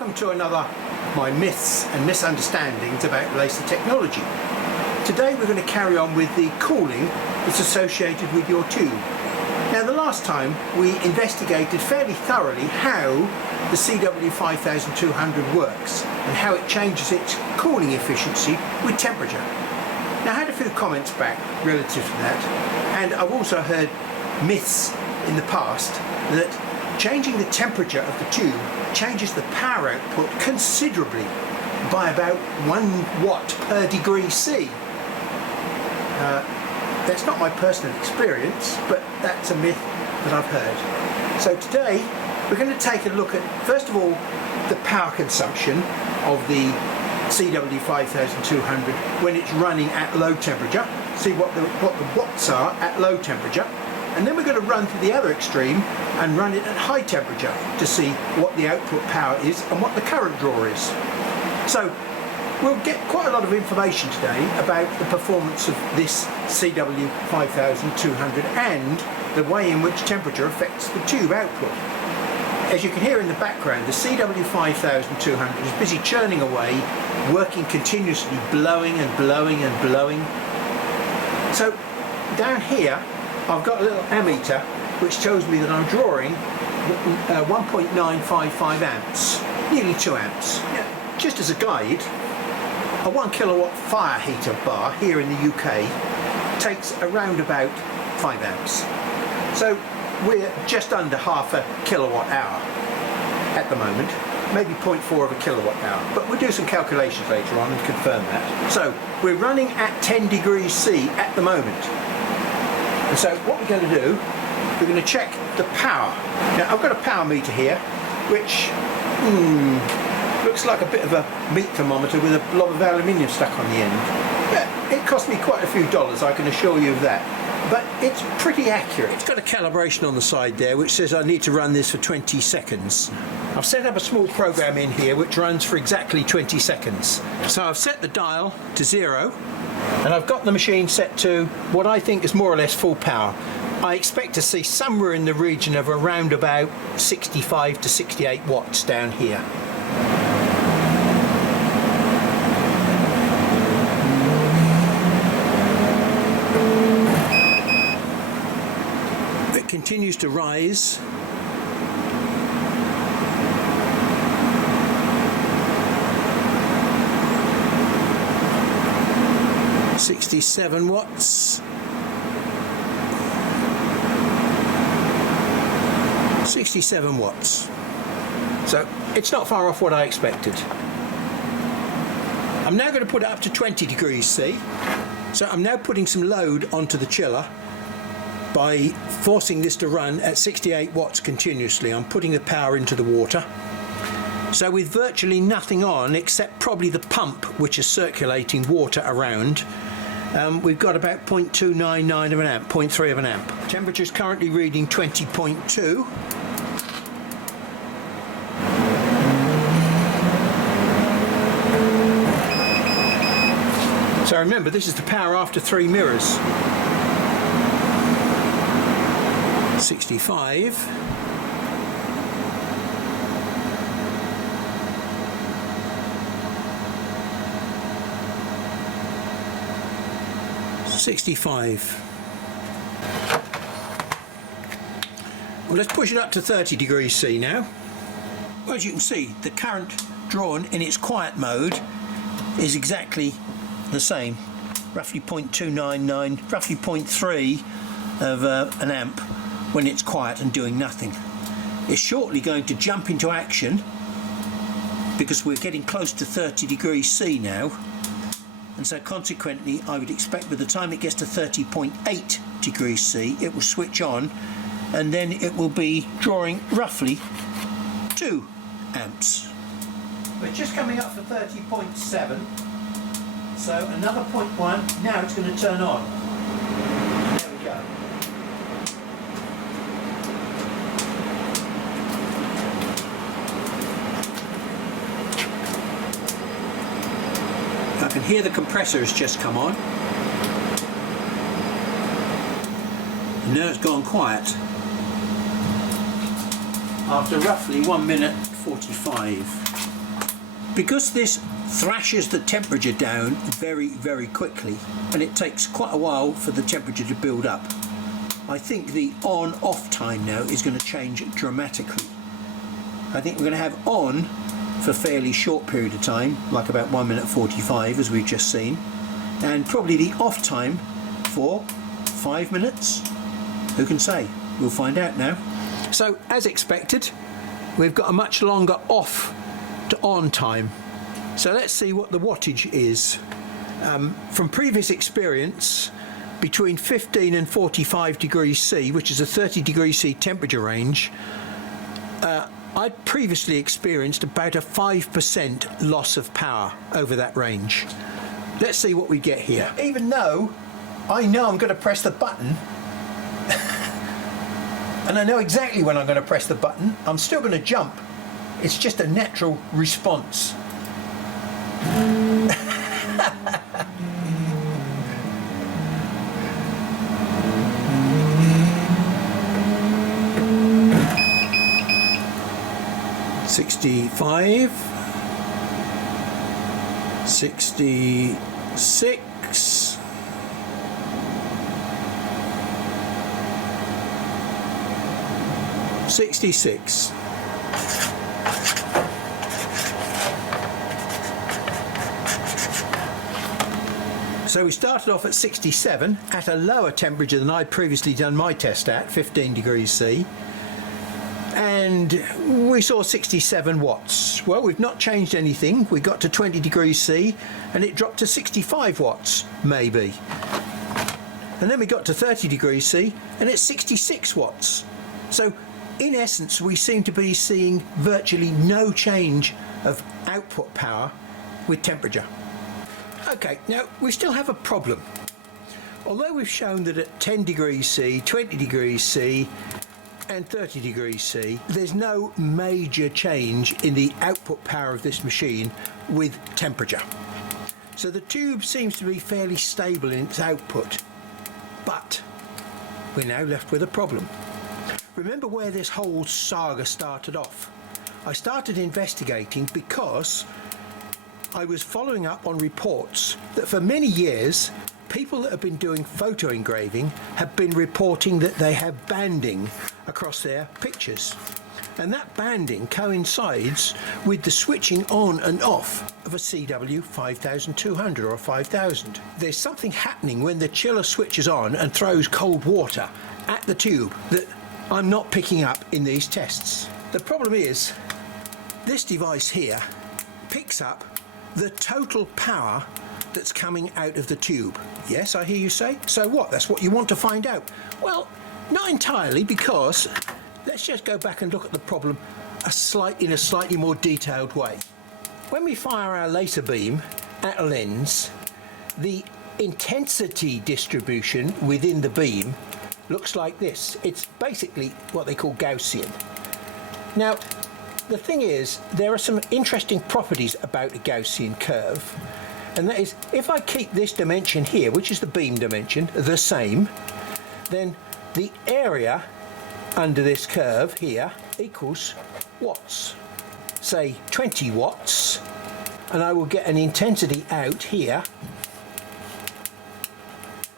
Welcome to another my myths and misunderstandings about laser technology. Today we're going to carry on with the cooling that's associated with your tube. Now the last time we investigated fairly thoroughly how the CW5200 works and how it changes its cooling efficiency with temperature. Now I had a few comments back relative to that, and I've also heard myths in the past that changing the temperature of the tube changes the power output considerably by about 1 watt per degree C. That's not my personal experience, but that's a myth that I've heard. So today we're going to take a look at, first of all, the power consumption of the CW5200 when it's running at low temperature, see what the watts are at low temperature, and then we're going to run to the other extreme and run it at high temperature to see what the output power is and what the current draw is. So we'll get quite a lot of information today about the performance of this CW5200 and the way in which temperature affects the tube output. As you can hear in the background, the CW5200 is busy churning away, working continuously, blowing and blowing and blowing. So down here I've got a little ammeter which tells me that I'm drawing 1.955 amps, nearly 2 amps. Now, just as a guide, a 1 kilowatt fire heater bar here in the UK takes around about 5 amps. So we're just under half a kilowatt hour at the moment, maybe 0.4 of a kilowatt hour, but we'll do some calculations later on and confirm that. So we're running at 10 degrees C at the moment. And so what we're going to do, we're going to check the power. Now I've got a power meter here which looks like a bit of a meat thermometer with a blob of aluminium stuck on the end. Yeah, it cost me quite a few dollars, I can assure you of that, but it's pretty accurate. It's got a calibration on the side there which says I need to run this for 20 seconds. I've set up a small program in here which runs for exactly 20 seconds. So I've set the dial to 0 and I've got the machine set to what I think is more or less full power. I expect to see somewhere in the region of around about 65 to 68 watts down here. It continues to rise. .67 watts, 67 watts. So it's not far off what I expected. I'm now going to put it up to 20 degrees C. So I'm now putting some load onto the chiller by forcing this to run at 68 watts continuously. I'm putting the power into the water. So with virtually nothing on except probably the pump which is circulating water around, we've got about 0.299 of an amp, 0.3 of an amp. Temperature is currently reading 20.2. So remember, this is the power after 3 mirrors. 65. 65. Well, let's push it up to 30 degrees C now. Well, as you can see, the current drawn in its quiet mode is exactly the same, roughly 0.299, roughly 0.3 of an amp when it's quiet and doing nothing. It's shortly going to jump into action because we're getting close to 30 degrees C now. And so consequently I would expect by the time it gets to 30.8 degrees C it will switch on and then it will be drawing roughly 2 amps. We're just coming up for 30.7, so another 0.1, now it's going to turn on. There we go. I can hear the compressor has just come on. And now it's gone quiet. After roughly 1 minute 45. Because this thrashes the temperature down very, very quickly, and it takes quite a while for the temperature to build up, I think the on-off time now is going to change dramatically. I think we're going to have on for a fairly short period of time, like about 1 minute 45 as we've just seen, and probably the off time for 5 minutes. Who can say? We'll find out now. So, as expected, we've got a much longer off to on time. So let's see what the wattage is. From previous experience, between 15 and 45 degrees C, which is a 30 degrees C temperature range, I'd previously experienced about a 5% loss of power over that range. Let's see what we get here. Even though I know I'm going to press the button, and I know exactly when I'm going to press the button, I'm still going to jump. It's just a natural response. $65, $66, $66. So we started off at 67 at a lower temperature than I'd previously done my test at, 15 degrees C. And we saw 67 watts. Well, we've not changed anything. We got to 20 degrees C and it dropped to 65 watts, maybe. And then we got to 30 degrees C and it's 66 watts. So in essence, we seem to be seeing virtually no change of output power with temperature. Okay, now we still have a problem. Although we've shown that at 10 degrees C, 20 degrees C and 30 degrees C, there's no major change in the output power of this machine with temperature. So the tube seems to be fairly stable in its output, but we're now left with a problem. Remember where this whole saga started off? I started investigating because I was following up on reports that for many years people that have been doing photo engraving have been reporting that they have banding across their pictures, and that banding coincides with the switching on and off of a CW 5200 or a 5000. There's something happening when the chiller switches on and throws cold water at the tube that I'm not picking up in these tests. The problem is this device here picks up the total power that's coming out of the tube. Yes, I hear you say. So what? That's what you want to find out. Well, not entirely, because let's just go back and look at the problem in a slightly more detailed way. When we fire our laser beam at a lens, the intensity distribution within the beam looks like this. It's basically what they call Gaussian. Now, the thing is, there are some interesting properties about a Gaussian curve, and that is, if I keep this dimension here, which is the beam dimension, the same, then the area under this curve here equals watts. Say 20 watts, and I will get an intensity out here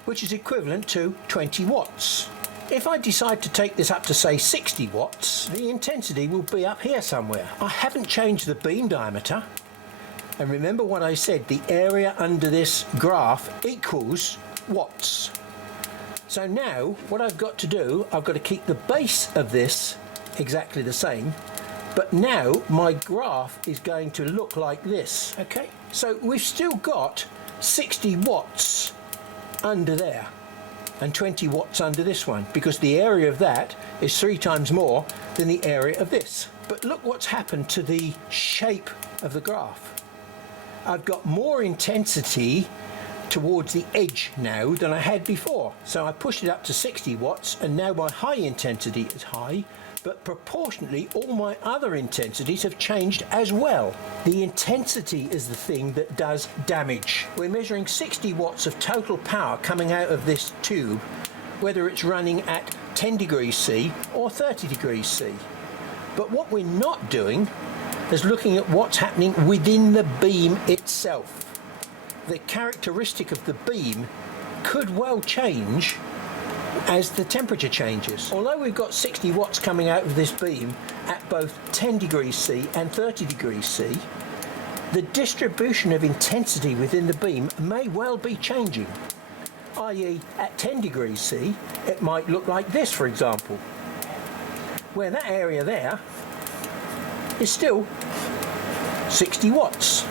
which is equivalent to 20 watts. If I decide to take this up to say 60 watts, the intensity will be up here somewhere. I haven't changed the beam diameter. And remember what I said, the area under this graph equals watts. So now what I've got to do, I've got to keep the base of this exactly the same, but now my graph is going to look like this. Okay, so we've still got 60 watts under there and 20 watts under this one, because the area of that is 3 times more than the area of this. But look what's happened to the shape of the graph. I've got more intensity towards the edge now than I had before. So I pushed it up to 60 watts and now my high intensity is high, but proportionately all my other intensities have changed as well. The intensity is the thing that does damage. We're measuring 60 watts of total power coming out of this tube, whether it's running at 10 degrees C or 30 degrees C. But what we're not doing as looking at what's happening within the beam itself. The characteristic of the beam could well change as the temperature changes. Although we've got 60 watts coming out of this beam at both 10 degrees C and 30 degrees C, the distribution of intensity within the beam may well be changing. i.e. at 10 degrees C, it might look like this, for example, where that area there is still 60 watts.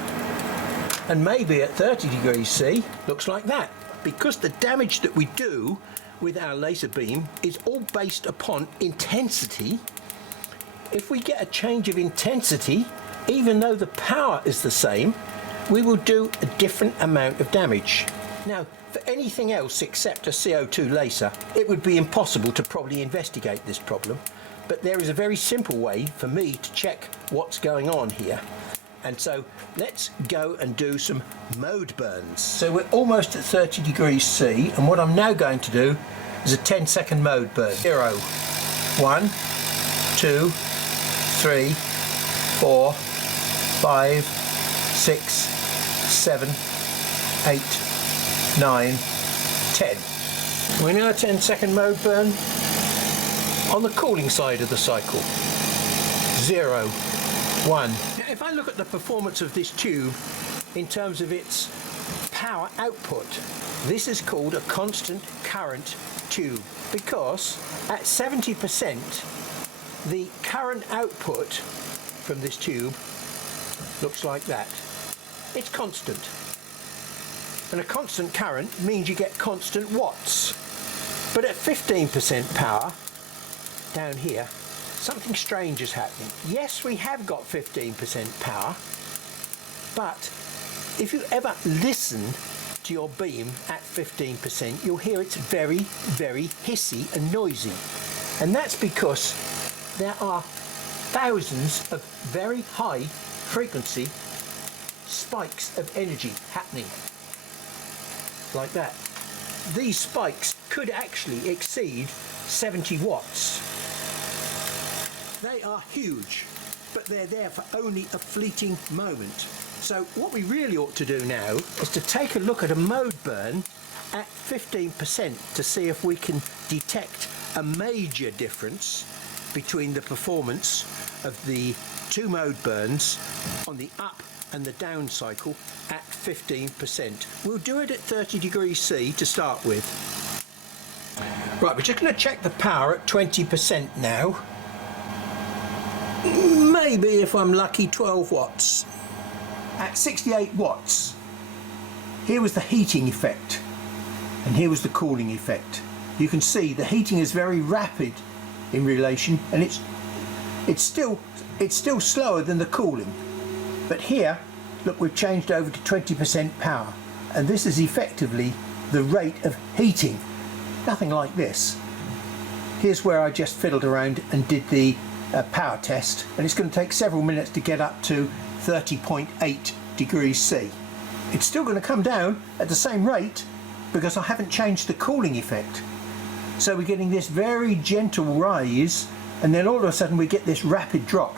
And maybe at 30 degrees C, looks like that. Because the damage that we do with our laser beam is all based upon intensity, if we get a change of intensity, even though the power is the same, we will do a different amount of damage. Now, for anything else except a CO2 laser, it would be impossible to probably investigate this problem, but there is a very simple way for me to check what's going on here. And so let's go and do some mode burns. So we're almost at 30 degrees C, and what I'm now going to do is a 10-second mode burn. 0, 1, 2, 3, 4, 5, 6, 7, 8, 9, 10. We're now a 10-second mode burn on the cooling side of the cycle. 0, 1. Now, if I look at the performance of this tube in terms of its power output, this is called a constant current tube, because at 70% the current output from this tube looks like that. It's constant. And a constant current means you get constant watts. But at 15% power, down here, something strange is happening. Yes, we have got 15% power, but if you ever listen to your beam at 15%, you'll hear it's very, very hissy and noisy. And that's because there are thousands of very high frequency spikes of energy happening. Like that. These spikes could actually exceed 70 watts. They are huge, but they're there for only a fleeting moment. So what we really ought to do now is to take a look at a mode burn at 15% to see if we can detect a major difference between the performance of the two mode burns on the up and the down cycle at 15%. We'll do it at 30 degrees C to start with. Right, we're just going to check the power at 20% now. Maybe, if I'm lucky, 12 watts. At 68 watts, here was the heating effect, and here was the cooling effect. You can see the heating is very rapid in relation, and it's still slower than the cooling. But here, look, we've changed over to 20% power, and this is effectively the rate of heating. Nothing like this. Here's where I just fiddled around and did the power test, and it's going to take several minutes to get up to 30.8 degrees C. It's still going to come down at the same rate because I haven't changed the cooling effect. So we're getting this very gentle rise, and then all of a sudden we get this rapid drop.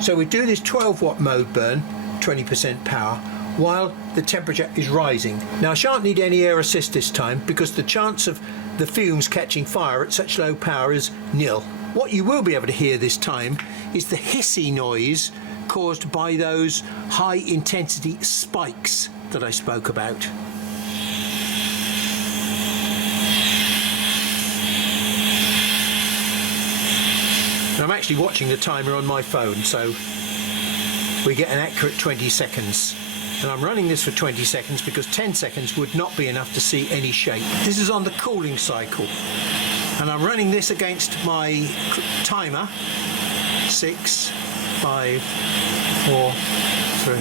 So we do this 12 watt mode burn, 20% power, while the temperature is rising. Now I shan't need any air assist this time because the chance of the fumes catching fire at such low power is nil. What you will be able to hear this time is the hissy noise caused by those high intensity spikes that I spoke about. And I'm actually watching the timer on my phone, so we get an accurate 20 seconds. And I'm running this for 20 seconds because 10 seconds would not be enough to see any shape. This is on the cooling cycle. And I'm running this against my timer. 6, 5, 4, 3.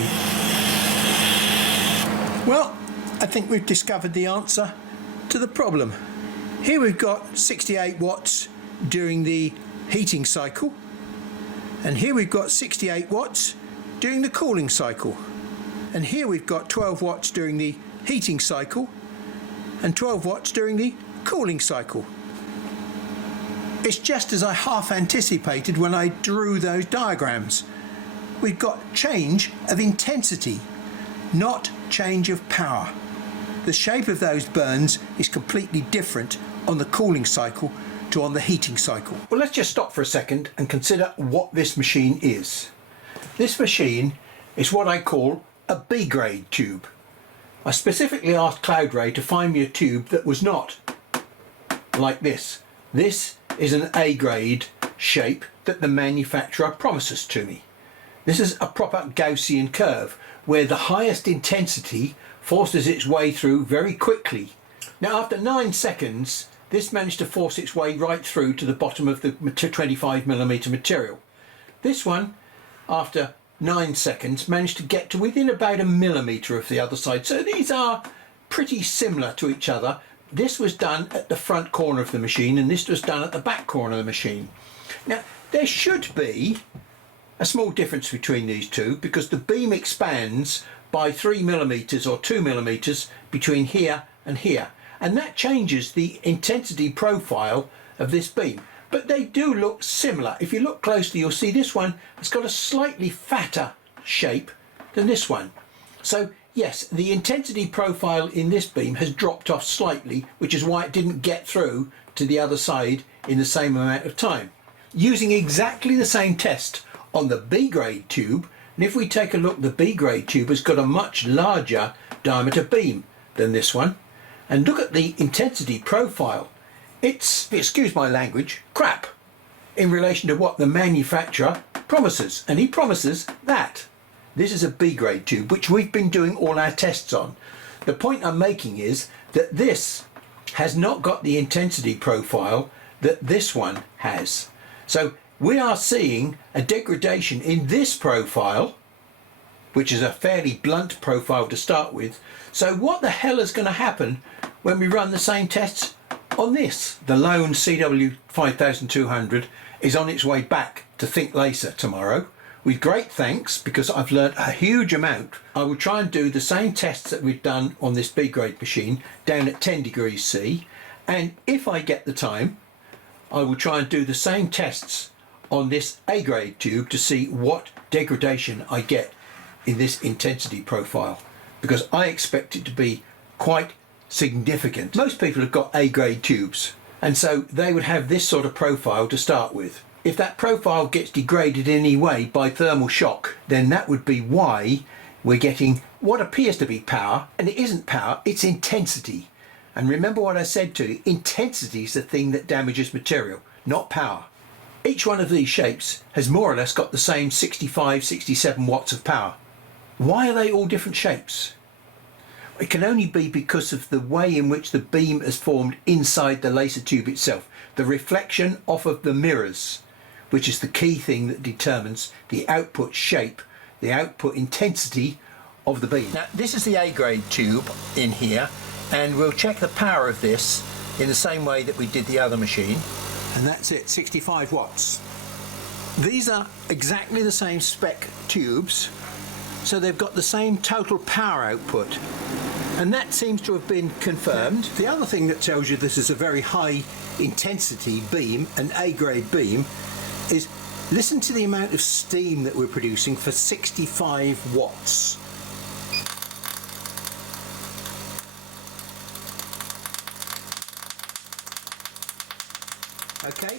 Well, I think we've discovered the answer to the problem. Here we've got 68 watts during the heating cycle, and here we've got 68 watts during the cooling cycle, and here we've got 12 watts during the heating cycle and 12 watts during the cooling cycle. It's just as I half anticipated when I drew those diagrams. we've got change of intensity, not change of power. The shape of those burns is completely different on the cooling cycle to on the heating cycle. Well, let's just stop for a second and consider what this machine is. This machine is what I call a B-grade tube. I specifically asked Cloudray to find me a tube that was not like this. This is an A-grade shape that the manufacturer promises to me. This is a proper Gaussian curve where the highest intensity forces its way through very quickly. Now, after 9 seconds, this managed to force its way right through to the bottom of the 25mm material. This one, after 9 seconds, managed to get to within about a millimetre of the other side. So these are pretty similar to each other. This was done at the front corner of the machine and this was done at the back corner of the machine. Now, there should be a small difference between these two because the beam expands by 3mm or 2mm between here and here, and that changes the intensity profile of this beam. But they do look similar. If you look closely, you'll see this one has got a slightly fatter shape than this one. So yes, the intensity profile in this beam has dropped off slightly, which is why it didn't get through to the other side in the same amount of time. Using exactly the same test on the B-grade tube, and if we take a look, the B-grade tube has got a much larger diameter beam than this one, and look at the intensity profile. It's, excuse my language, crap in relation to what the manufacturer promises, and he promises that. This is a B-grade tube which we've been doing all our tests on. The point I'm making is that this has not got the intensity profile that this one has. So we are seeing a degradation in this profile, which is a fairly blunt profile to start with. So what the hell is going to happen when we run the same tests on this? The lone CW5200 is on its way back to Think Laser tomorrow. With great thanks, because I've learned a huge amount. I will try and do the same tests that we've done on this B-grade machine down at 10 degrees C, and if I get the time, I will try and do the same tests on this A-grade tube to see what degradation I get in this intensity profile, because I expect it to be quite significant. Most people have got A-grade tubes, and so they would have this sort of profile to start with. If that profile gets degraded in any way by thermal shock, then that would be why we're getting what appears to be power, and it isn't power, it's intensity. And remember what I said to you, intensity is the thing that damages material, not power. Each one of these shapes has more or less got the same 65, 67 watts of power. Why are they all different shapes? It can only be because of the way in which the beam is formed inside the laser tube itself, the reflection off of the mirrors, which is the key thing that determines the output shape, the output intensity of the beam. Now, this is the A-grade tube in here, and we'll check the power of this in the same way that we did the other machine. And that's it, 65 watts. These are exactly the same spec tubes, so they've got the same total power output. And that seems to have been confirmed. The other thing that tells you this is a very high intensity beam, an A-grade beam, is listen to the amount of steam that we're producing for 65 watts. Okay,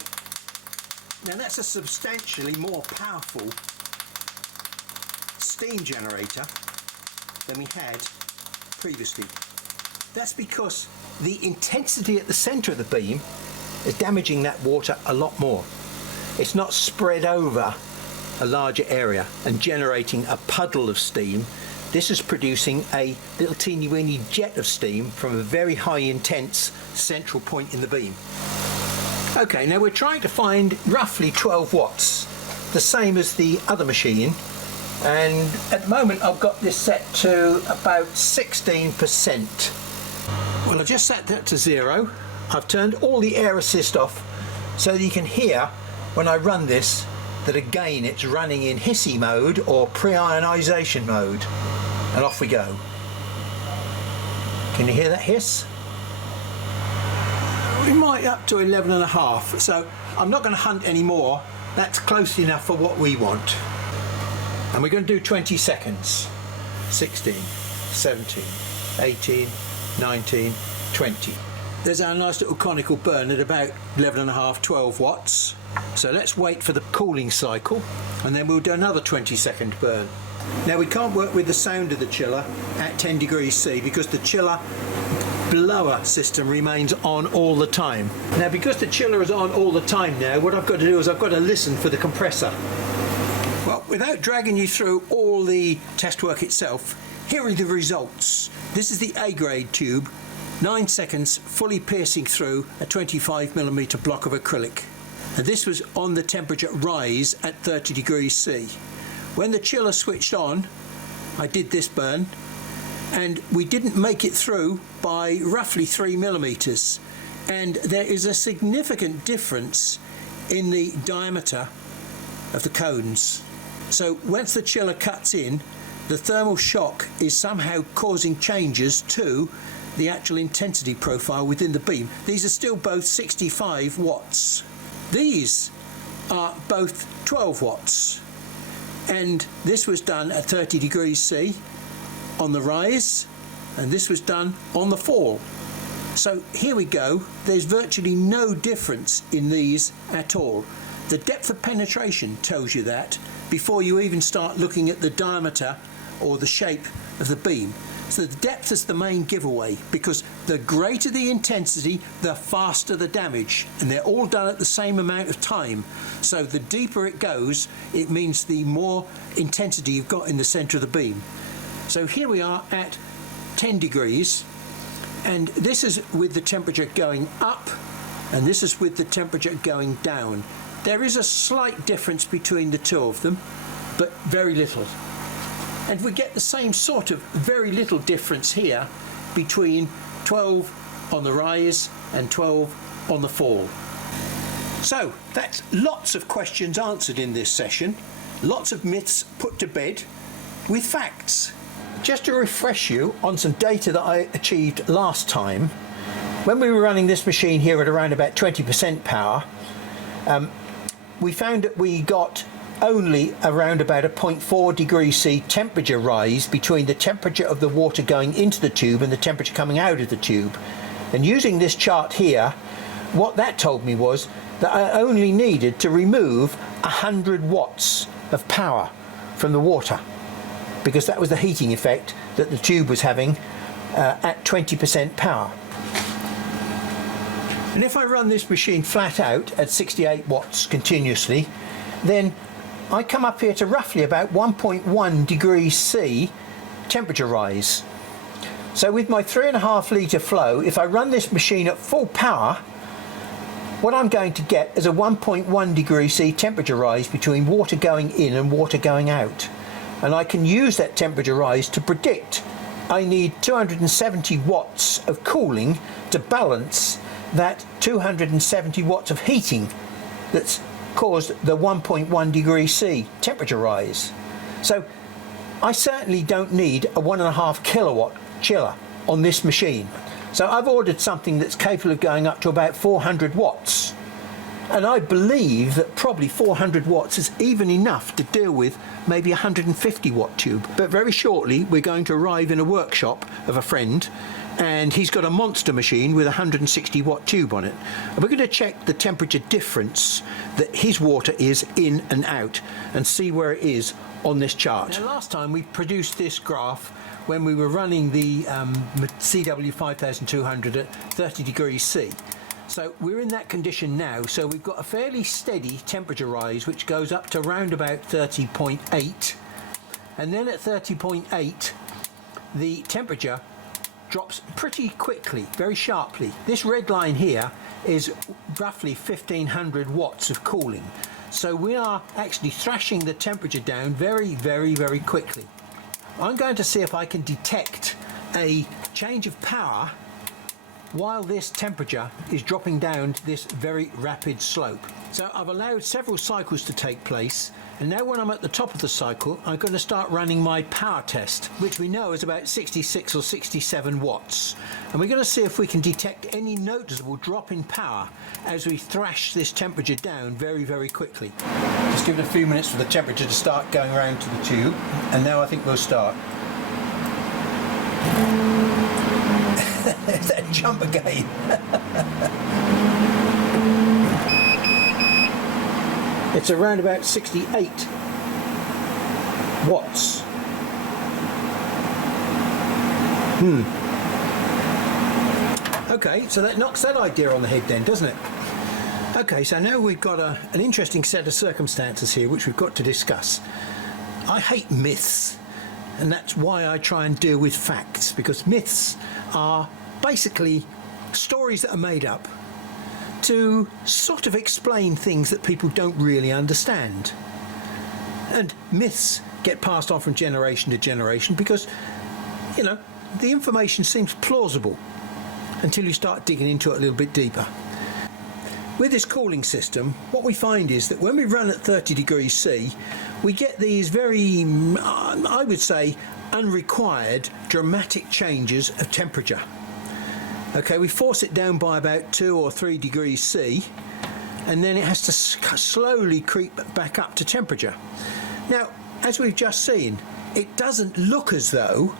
now that's a substantially more powerful steam generator than we had previously. That's because the intensity at the centre of the beam is damaging that water a lot more. It's not spread over a larger area and generating a puddle of steam. This is producing a little teeny weeny jet of steam from a very high intense central point in the beam. Okay, now we're trying to find roughly 12 watts, the same as the other machine, and at the moment I've got this set to about 16%. Well, I've just set that to 0. I've turned all the air assist off so that you can hear when I run this that again it's running in hissy mode or pre-ionization mode, and off we go. Can you hear that hiss? We might up to 11.5, so I'm not going to hunt anymore. That's close enough for what we want. And we're going to do 20 seconds. 16, 17, 18, 19, 20. There's our nice little conical burn at about 11.5, 12 watts. So let's wait for the cooling cycle and then we'll do another 20-second burn. Now we can't work with the sound of the chiller at 10 degrees C because the chiller blower system remains on all the time. Now because the chiller is on all the time now, what I've got to do is I've got to listen for the compressor. Well, without dragging you through all the test work itself, here are the results. This is the A grade tube, 9 seconds fully piercing through a 25mm block of acrylic. And this was on the temperature rise at 30 degrees C. When the chiller switched on, I did this burn, and we didn't make it through by roughly 3mm. And there is a significant difference in the diameter of the cones. So once the chiller cuts in, the thermal shock is somehow causing changes to the actual intensity profile within the beam. These are still both 65 watts. These are both 12 watts. And this was done at 30 degrees C on the rise, and this was done on the fall. So here we go. There's virtually no difference in these at all. The depth of penetration tells you that before you even start looking at the diameter or the shape of the beam. So the depth is the main giveaway, because the greater the intensity, the faster the damage, and they're all done at the same amount of time. So the deeper it goes, it means the more intensity you've got in the center of the beam. So here we are at 10 degrees, and this is with the temperature going up, and this is with the temperature going down. There is a slight difference between the two of them, but very little. And we get the same sort of very little difference here between 12 on the rise and 12 on the fall. So that's lots of questions answered in this session, lots of myths put to bed with facts. Just to refresh you on some data that I achieved last time, when we were running this machine here at around about 20% power, we found that we got only around about a 0.4 degrees C temperature rise between the temperature of the water going into the tube and the temperature coming out of the tube. And using this chart here, what that told me was that I only needed to remove 100 watts of power from the water, because that was the heating effect that the tube was having at 20% power. And if I run this machine flat out at 68 watts continuously, then I come up here to roughly about 1.1 degrees C temperature rise. So with my 3.5 litre flow, if I run this machine at full power, what I'm going to get is a 1.1 degrees C temperature rise between water going in and water going out. And I can use that temperature rise to predict I need 270 watts of cooling to balance that 270 watts of heating that's caused the 1.1 degrees C temperature rise. So I certainly don't need a 1.5 kilowatt chiller on this machine. So I've ordered something that's capable of going up to about 400 watts. And I believe that probably 400 watts is even enough to deal with maybe a 150 watt tube. But very shortly we're going to arrive in a workshop of a friend, and he's got a monster machine with a 160 watt tube on it. And we're going to check the temperature difference that his water is in and out and see where it is on this chart. Now, last time we produced this graph when we were running the CW5200 at 30 degrees C. So we're in that condition now, so we've got a fairly steady temperature rise which goes up to around about 30.8, and then at 30.8 the temperature drops pretty quickly, very sharply. This red line here is roughly 1500 watts of cooling, so we are actually thrashing the temperature down very, very, very quickly. I'm going to see if I can detect a change of power while this temperature is dropping down this very rapid slope. So I've allowed several cycles to take place, and now when I'm at the top of the cycle, I'm going to start running my power test, which we know is about 66 or 67 watts. And we're going to see if we can detect any noticeable drop in power as we thrash this temperature down very, very quickly. Just give it a few minutes for the temperature to start going around to the tube, and now I think we'll start. There's that jump again. It's around about 68 watts. Okay, so that knocks that idea on the head then, doesn't it? Okay, so now we've got an interesting set of circumstances here which we've got to discuss. I hate myths, and that's why I try and deal with facts, because myths are basically stories that are made up to sort of explain things that people don't really understand. And myths get passed on from generation to generation because, you know, the information seems plausible until you start digging into it a little bit deeper. With this cooling system, what we find is that when we run at 30 degrees C, we get these very, I would say, unrequired dramatic changes of temperature. Okay, we force it down by about 2 or 3 degrees C, and then it has to slowly creep back up to temperature. Now, as we've just seen, it doesn't look as though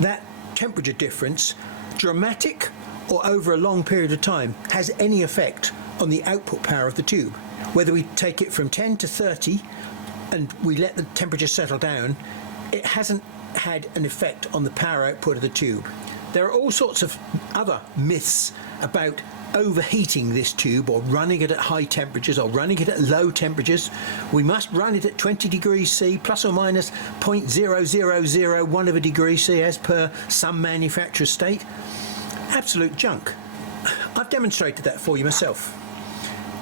that temperature difference, dramatic or over a long period of time, has any effect on the output power of the tube. Whether we take it from 10 to 30 and we let the temperature settle down, it hasn't had an effect on the power output of the tube. There are all sorts of other myths about overheating this tube, or running it at high temperatures, or running it at low temperatures. We must run it at 20 degrees C, plus or minus 0.0001 of a degree C as per some manufacturer's state. Absolute junk. I've demonstrated that for you myself.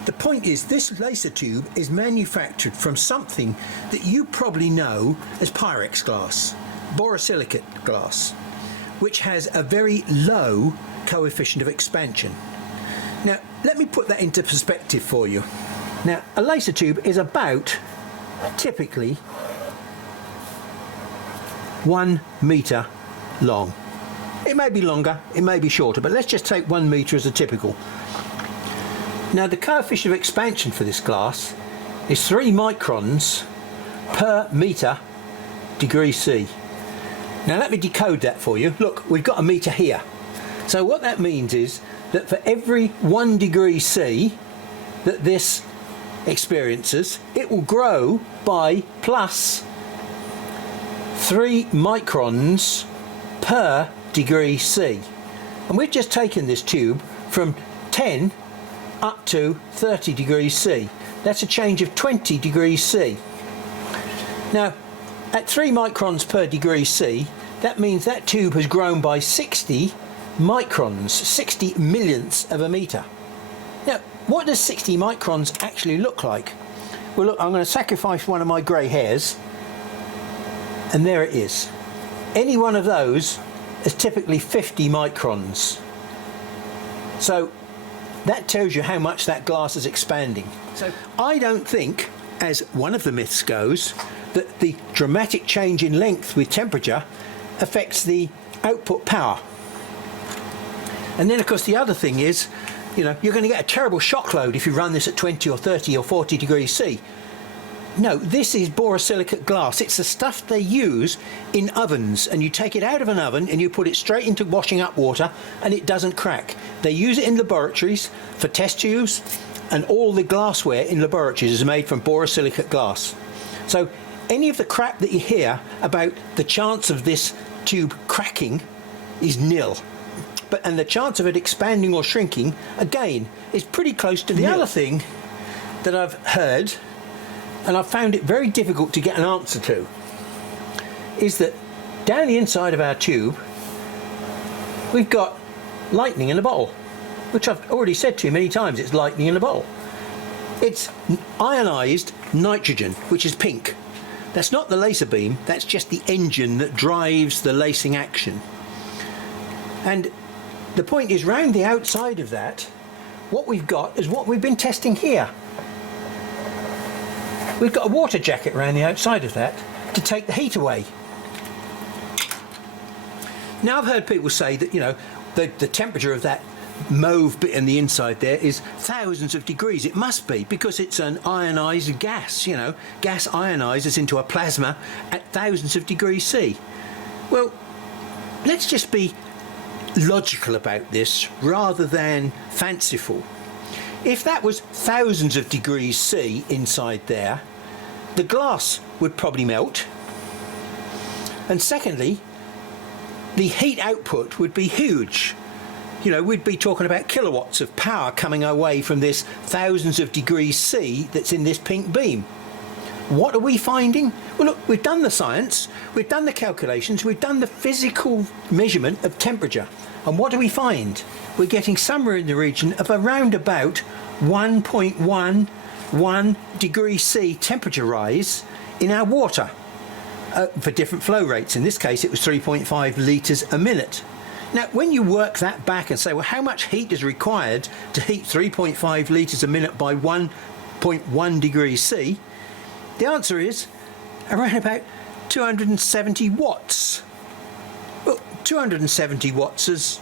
The point is, this laser tube is manufactured from something that you probably know as Pyrex glass, borosilicate glass, which has a very low coefficient of expansion. Now, let me put that into perspective for you. Now, a laser tube is about, typically, 1 metre long. It may be longer, it may be shorter, but let's just take 1 metre as a typical. Now, the coefficient of expansion for this glass is 3 microns per metre degree C. Now let me decode that for you. Look, we've got a metre here. So what that means is that for every 1 degree C that this experiences, it will grow by plus 3 microns per degree C. And we've just taken this tube from 10 up to 30 degrees C. That's a change of 20 degrees C. Now, at 3 microns per degree C, that means that tube has grown by 60 microns, 60 millionths of a metre. Now, what does 60 microns actually look like? Well, look, I'm going to sacrifice one of my grey hairs, and there it is. Any one of those is typically 50 microns. So that tells you how much that glass is expanding. So I don't think, as one of the myths goes, that the dramatic change in length with temperature affects the output power. And then of course the other thing is, you know, you're going to get a terrible shock load if you run this at 20 or 30 or 40 degrees C. No, this is borosilicate glass. It's the stuff they use in ovens, and you take it out of an oven and you put it straight into washing up water and it doesn't crack. They use it in laboratories for test tubes, and all the glassware in laboratories is made from borosilicate glass. So any of the crap that you hear about the chance of this tube cracking is nil. And the chance of it expanding or shrinking, again, is pretty close to nil. The other thing that I've heard, and I've found it very difficult to get an answer to, is that down the inside of our tube we've got lightning in a bottle, which I've already said to you many times. It's lightning in a bottle. It's ionized nitrogen, which is pink. That's not the laser beam, that's just the engine that drives the lacing action. And the point is, round the outside of that, what we've got is what we've been testing here. we've got a water jacket around the outside of that to take the heat away. Now I've heard people say that, you know, the temperature of that mauve bit in the inside there is thousands of degrees. It must be, because it's an ionized gas, you know. Gas ionizes into a plasma at thousands of degrees C. Well, let's just be logical about this rather than fanciful. If that was thousands of degrees C inside there, the glass would probably melt. And secondly, the heat output would be huge. You know, we'd be talking about kilowatts of power coming away from this thousands of degrees C that's in this pink beam. What are we finding? Well, look, we've done the science, we've done the calculations, we've done the physical measurement of temperature. And what do we find? We're getting somewhere in the region of around about 1.11 degrees C temperature rise in our water for different flow rates. In this case, it was 3.5 litres a minute. Now, when you work that back and say, well, how much heat is required to heat 3.5 litres a minute by 1.1 degrees C, the answer is around about 270 watts. Well, 270 watts is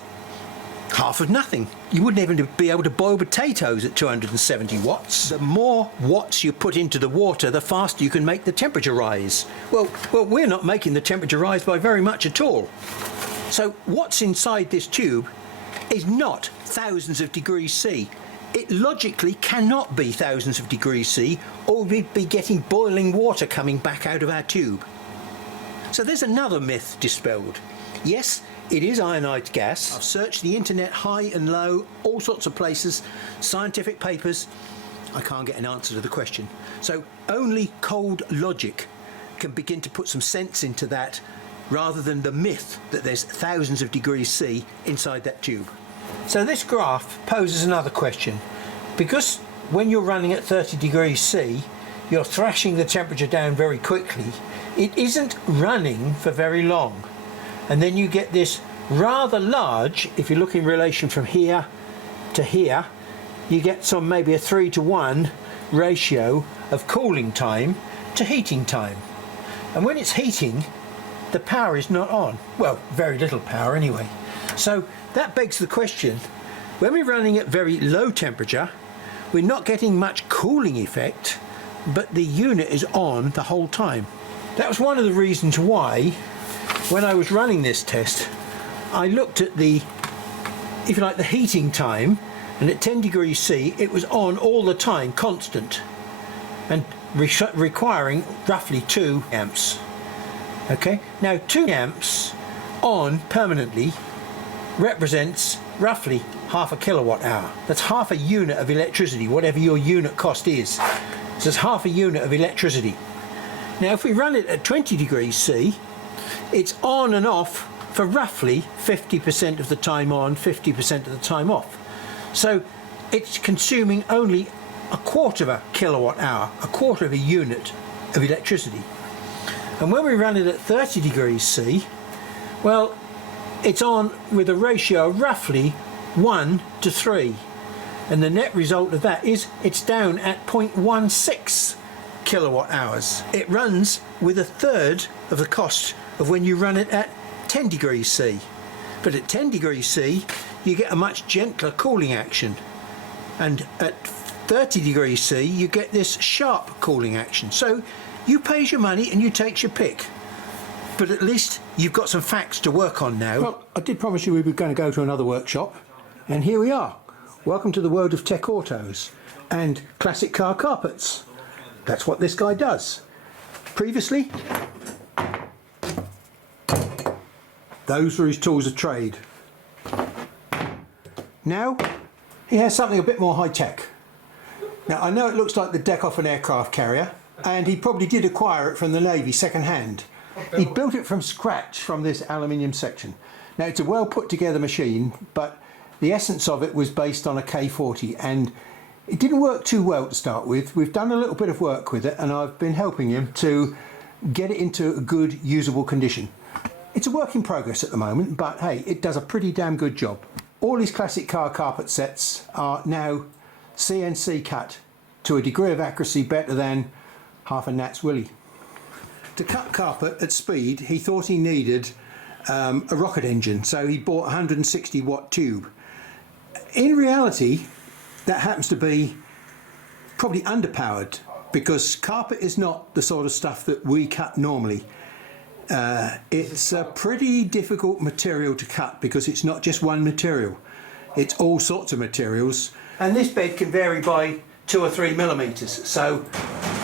half of nothing. You wouldn't even be able to boil potatoes at 270 watts. The more watts you put into the water, the faster you can make the temperature rise. Well, we're not making the temperature rise by very much at all. So what's inside this tube is not thousands of degrees C. It logically cannot be thousands of degrees C, or we'd be getting boiling water coming back out of our tube. So there's another myth dispelled. Yes, it is ionized gas. I've searched the internet high and low, all sorts of places, scientific papers. I can't get an answer to the question. So only cold logic can begin to put some sense into that, rather than the myth that there's thousands of degrees C inside that tube. So this graph poses another question. Because when you're running at 30 degrees C, you're thrashing the temperature down very quickly, it isn't running for very long. And then you get this rather large, if you look in relation from here to here, you get some maybe a 3:1 ratio of cooling time to heating time. And when it's heating, the power is not on. Well, very little power anyway. So that begs the question, when we're running at very low temperature, we're not getting much cooling effect, but the unit is on the whole time. That was one of the reasons why, when I was running this test, I looked at the, if you like, the heating time, and at 10 degrees C, it was on all the time, constant, and requiring roughly 2 amps. Okay, now 2 amps on permanently represents roughly half a kilowatt hour. That's half a unit of electricity, whatever your unit cost is. So it's half a unit of electricity. Now if we run it at 20 degrees C, it's on and off for roughly 50% of the time on, 50% of the time off. So it's consuming only a quarter of a kilowatt hour, a quarter of a unit of electricity. And when we run it at 30 degrees C, well, it's on with a ratio of roughly 1 to 3. And the net result of that is it's down at 0.16 kilowatt hours. It runs with a third of the cost of when you run it at 10 degrees C. But at 10 degrees C, you get a much gentler cooling action. And at 30 degrees C, you get this sharp cooling action. So you pays your money and you takes your pick. But at least you've got some facts to work on now. Well, I did promise you we were going to go to another workshop, and here we are. Welcome to the world of tech autos and classic car carpets. That's what this guy does. Previously, those were his tools of trade. Now, he has something a bit more high-tech. Now, I know it looks like the deck off an aircraft carrier, and he probably did acquire it from the Navy second-hand. He built it from scratch from this aluminium section. Now, it's a well put together machine, but the essence of it was based on a K40, and it didn't work too well to start with. We've done a little bit of work with it, and I've been helping him to get it into a good, usable condition. It's a work in progress at the moment, but hey, it does a pretty damn good job. All these classic car carpet sets are now CNC cut to a degree of accuracy better than half a Nat's Willie. To cut carpet at speed, he thought he needed a rocket engine, so he bought a 160 watt tube. In reality, that happens to be probably underpowered, because carpet is not the sort of stuff that we cut normally. It's a pretty difficult material to cut because it's not just one material, it's all sorts of materials, and this bed can vary by 2 or 3 millimeters. So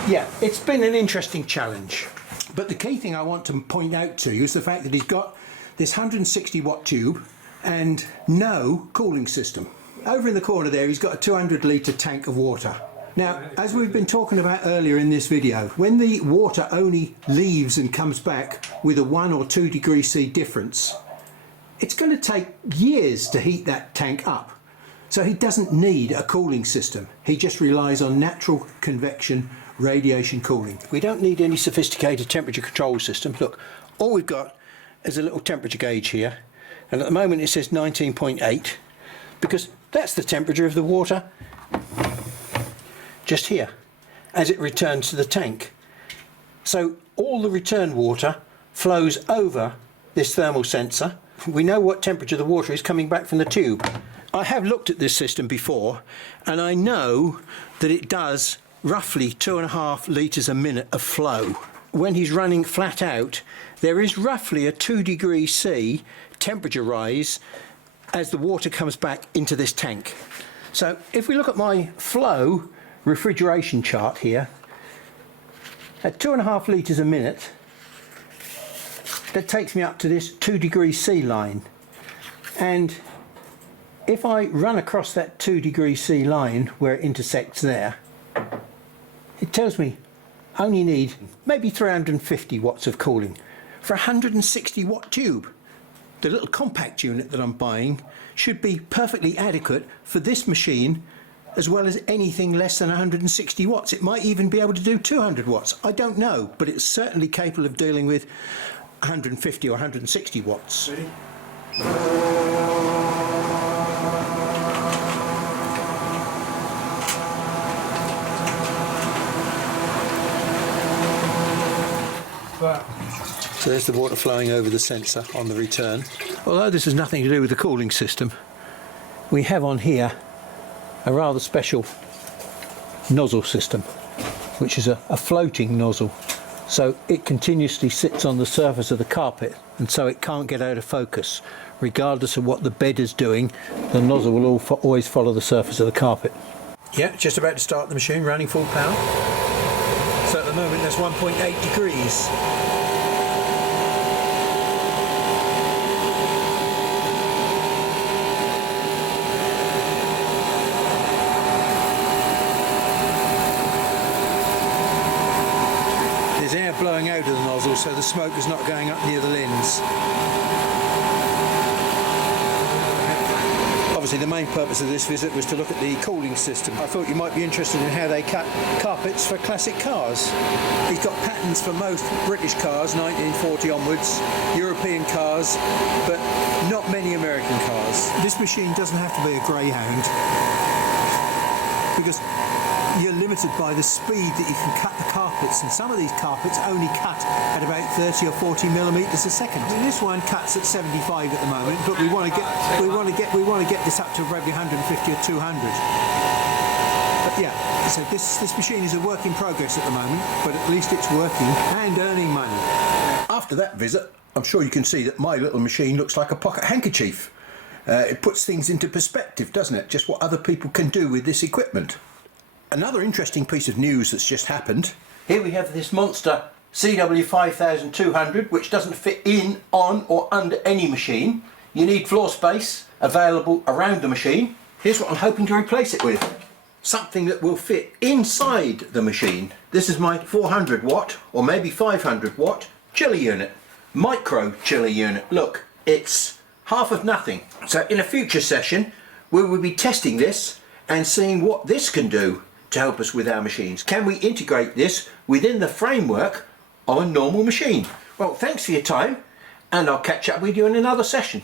yeah, it's been an interesting challenge. But the key thing I want to point out to you is the fact that he's got this 160 watt tube and no cooling system. Over in the corner there he's got a 200 litre tank of water. Now, as we've been talking about earlier in this video, when the water only leaves and comes back with a 1 or 2 degrees C difference, it's going to take years to heat that tank up. So he doesn't need a cooling system. He just relies on natural convection radiation cooling. We don't need any sophisticated temperature control system. Look, all we've got is a little temperature gauge here, and at the moment it says 19.8, because that's the temperature of the water just here as it returns to the tank. So all the return water flows over this thermal sensor. We know what temperature the water is coming back from the tube. I have looked at this system before, and I know that it does roughly 2.5 litres a minute of flow. When he's running flat out, there is roughly a 2 degrees C temperature rise as the water comes back into this tank. So if we look at my flow refrigeration chart here, at 2.5 litres a minute, that takes me up to this 2 degrees C line. And if I run across that 2 degrees C line where it intersects there, it tells me I only need maybe 350 watts of cooling for a 160 watt tube. The little compact unit that I'm buying should be perfectly adequate for this machine, as well as anything less than 160 watts. It might even be able to do 200 watts. I don't know, but it's certainly capable of dealing with 150 or 160 watts. Ready? So there's the water flowing over the sensor on the return. Although this has nothing to do with the cooling system, we have on here a rather special nozzle system, which is a floating nozzle. So it continuously sits on the surface of the carpet, and so it can't get out of focus. Regardless of what the bed is doing, the nozzle will always follow the surface of the carpet. Yeah, just about to start the machine, running full power. So at the moment there's 1.8 degrees. There's air blowing out of the nozzle, so the smoke is not going up near the lens. Obviously the main purpose of this visit was to look at the cooling system. I thought you might be interested in how they cut carpets for classic cars. He's got patterns for most British cars, 1940 onwards, European cars, but not many American cars. This machine doesn't have to be a greyhound, because you're limited by the speed that you can cut the carpets, and some of these carpets only cut at about 30 or 40 millimeters a second. I mean, this one cuts at 75 at the moment, but we want to get this up to probably 150 or 200. But yeah, so this machine is a work in progress at the moment, but at least it's working and earning money. After that visit, I'm sure you can see that my little machine looks like a pocket handkerchief. It puts things into perspective, doesn't it? Just what other people can do with this equipment. Another interesting piece of news that's just happened. Here we have this monster CW5200, which doesn't fit in, on or under any machine. You need floor space available around the machine. Here's what I'm hoping to replace it with. Something that will fit inside the machine. This is my 400 watt or maybe 500 watt chiller unit. Micro chiller unit. Look, it's half of nothing. So in a future session we will be testing this and seeing what this can do to help us with our machines. Can we integrate this within the framework of a normal machine? Well, thanks for your time, and I'll catch up with you in another session.